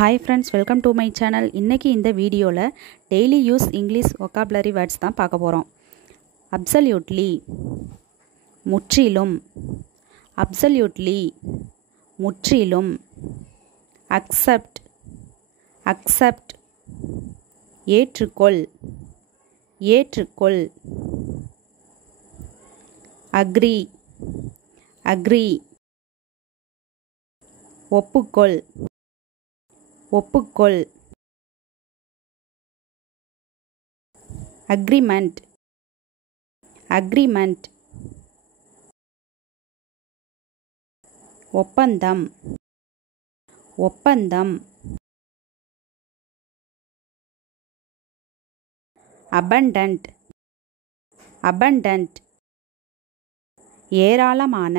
Hi friends, welcome to my channel. இன்னைக்கு இந்த வீடியோல daily use English vocabulary words தான் பார்க்க போறோம். Absolutely, முற்றிலும். Absolutely, முற்றிலும். Accept, accept. ஏற்றுக்கொள், ஏற்றுக்கொள். Agree, agree. ஒப்புக்கொள், ஒப்புக்கொள். agreement, agreement. ஒப்பந்தம், ஒப்பந்தம். abundant, abundant. ஏராளமான,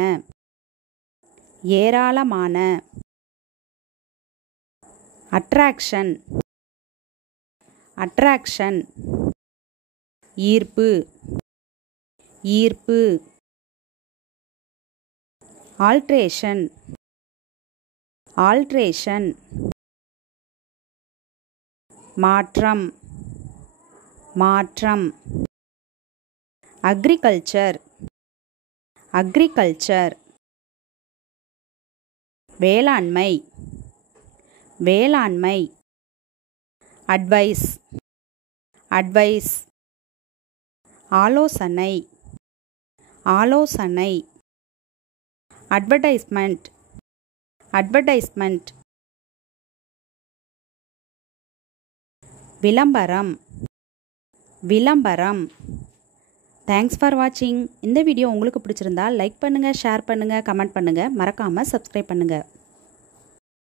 ஏராளமான. attraction, attraction. ஈர்ப்பு, ஈர்ப்பு. alteration, alteration. மாற்றம், மாற்றம். agriculture, agriculture. வேளாண்மை, வேளாண்மை. advice, advice. ஆலோசனை, ஆலோசனை. advertisement, advertisement. விளம்பரம், விளம்பரம். தேங்க்ஸ் ஃபார் வாட்சிங். இந்த வீடியோ உங்களுக்கு பிடிச்சிருந்தா லைக் பண்ணுங்கள், ஷேர் பண்ணுங்கள், கமெண்ட் பண்ணுங்கள், மறக்காமல் சப்ஸ்கிரைப் பண்ணுங்கள்.